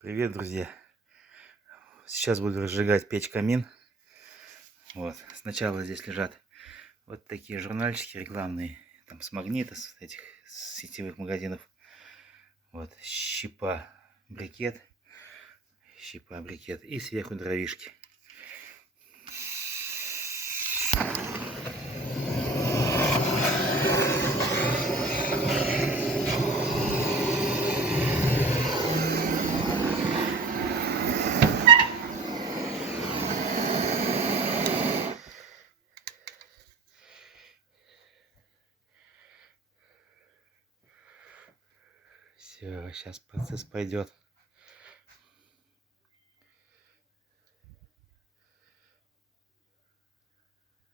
Привет, друзья! Сейчас буду разжигать печь-камин. Вот. Сначала здесь лежат вот такие журнальчики рекламные, там с Магнита, с этих с сетевых магазинов. Вот брикет, щепа брикет и сверху дровишки. Все, сейчас процесс пойдет.